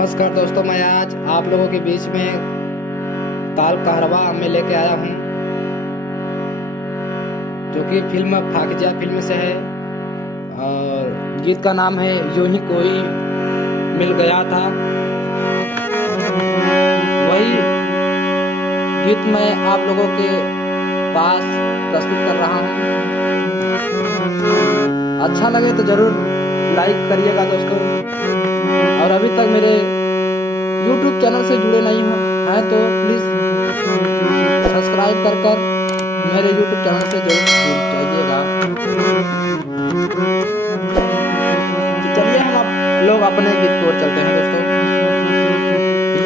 नमस्कार दोस्तों, मैं आज आप लोगों के बीच में ताल कहरवा में लेके आया हूँ, जो कि फिल्म फाकिजा फिल्म से है। और गीत का नाम है यूं ही कोई मिल गया था। वही गीत मैं आप लोगों के पास प्रस्तुत कर रहा हूँ। अच्छा लगे तो ज़रूर लाइक करिएगा दोस्तों। और अभी तक मेरे YouTube चैनल से जुड़े नहीं हैं तो प्लीज़ सब्सक्राइब कर मेरे YouTube चैनल से जरूर जुड़ जाइएगा। तो चलिए हम आप लोग अपने गीत की ओर चलते हैं दोस्तों।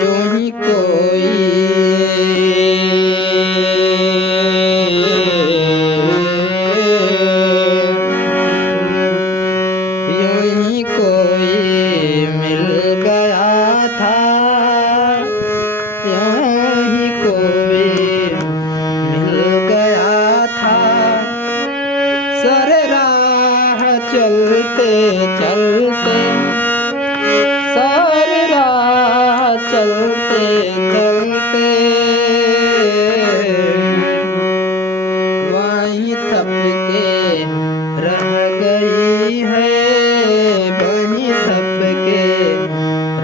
यूं ही कोई मिल गया था, यूं ही कोई मिल गया था। सारे राह चलते चलते, सारे राह चलते चलते वहीं थप के रह गई है, वहीं थप के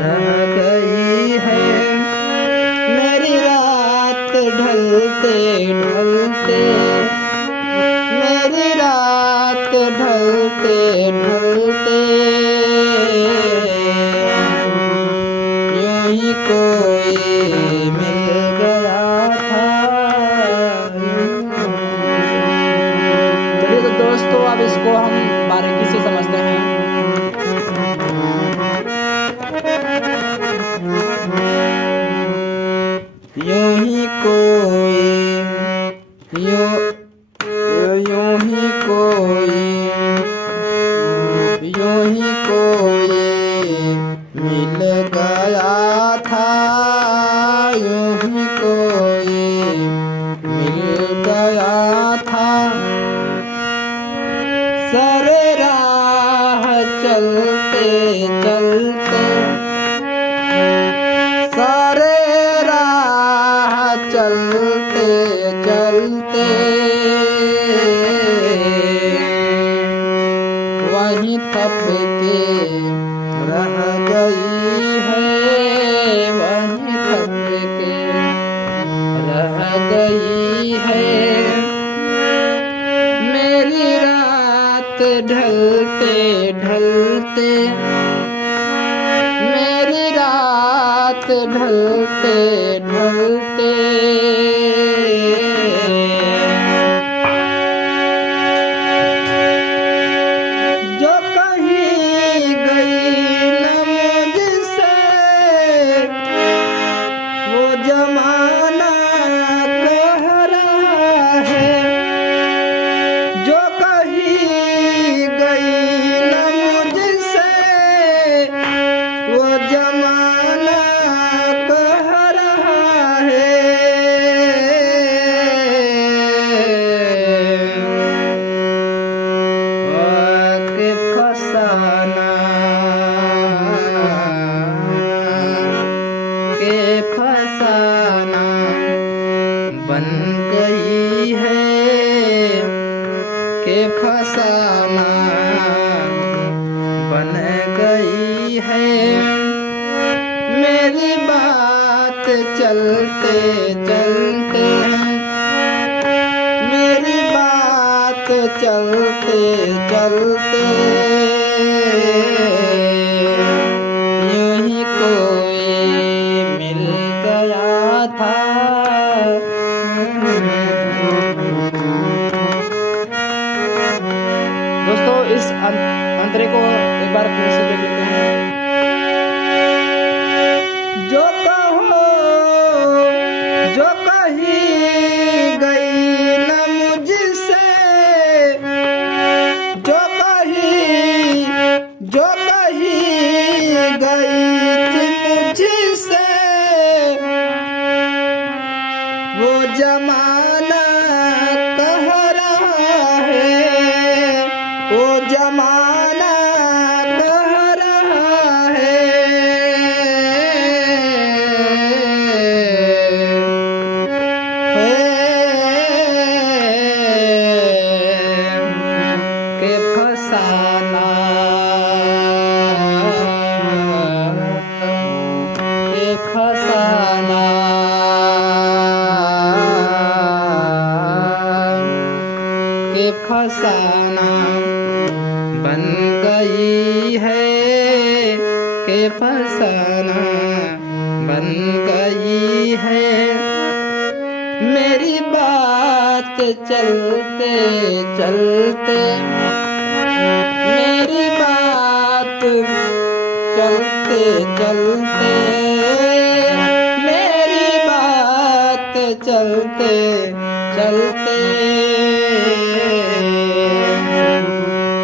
रह गई है। मेरी रात ढलते ढलते, मेरी रात ढलते ढलते यूं ही कोई मिल गया था। चलिए तो दोस्तों, अब इसको हम बारीकी से समझते हैं। यूं ही कोई, यूं ही कोई, यूं ही कोई मिल गया था, यूं ही कोई मिल गया था। सारे राह चलते चलते, सारे राह चलते चलते वहीं थप के रह गई है, वहीं थप के रह गई है। मेरी रात ढलते ढलते, मेरी रात ढलते ढलते जो कहीं गई न मुझसे वो जमाना कह रहा है। जो कहीं गई न मुझसे वो जमाना कह रहा है। के फसाना, के फसाना बन गई है, के फसाना बन गई है। मेरी बात चलते चलते, मेरी बात चलते चलते यूं ही कोई मिल गया था। दोस्तों, इस अंतरे को एक बार फिर से देख लेते हैं। जो कहो, जो कहीं गई न मुझसे, जो कहीं, जो कहीं गई थी मुझसे वो जमाना कह रहा है, वो जमाना कह रहा के फसाना बन गई है। मेरी बात चलते चलते, मेरी बात चलते चलते, मेरी बात चलते चलते,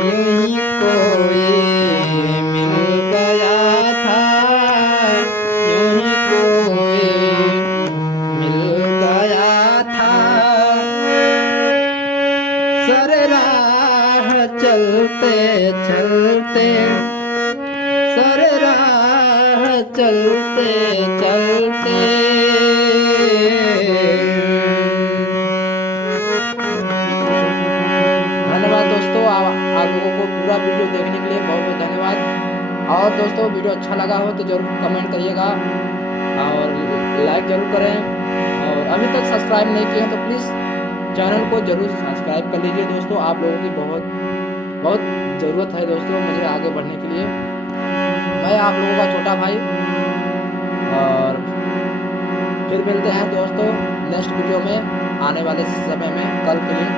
यूं ही कोई मिल गया था, यूं ही कोई मिल गया था। सर राह चलते चलते, सर राह चलते चलते। धन्यवाद दोस्तों, आप लोगों को पूरा वीडियो देखने के लिए बहुत बहुत धन्यवाद। और दोस्तों वीडियो अच्छा लगा हो तो जरूर कमेंट करिएगा और लाइक जरूर करें। और अभी तक सब्सक्राइब नहीं किए हैं तो प्लीज़ चैनल को जरूर सब्सक्राइब कर लीजिए दोस्तों। आप लोगों की बहुत बहुत ज़रूरत है दोस्तों मुझे आगे बढ़ने के लिए। मैं आप लोगों का छोटा भाई, और फिर मिलते हैं दोस्तों नेक्स्ट वीडियो में आने वाले समय में, कल के लिए।